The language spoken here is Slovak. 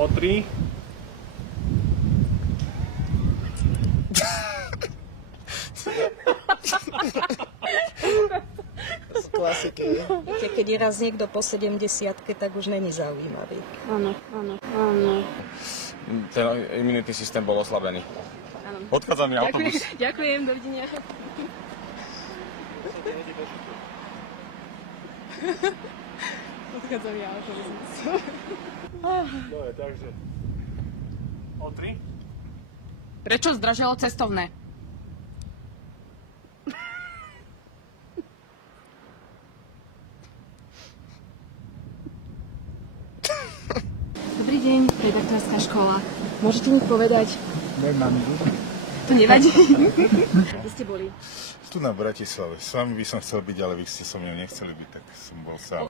O 3. Klasiky. Keď je raz niekto po 70-ke, tak už není zaujímavý. Áno, áno, áno. Ten imunitný systém bol oslabený. Áno. Odchádza mi autobus. Ďakujem, dovidenia. Odchádza mi autobus. Dobre, takže o 3. Prečo zdražilo cestovné? Dobrý deň, redaktorská škola. Môžete mi povedať? Nemám. To nevadí. Kde ste boli? Tu na Bratislave. S vami by som chcel byť, ale vy ste so mnou nechceli byť, tak som bol sám.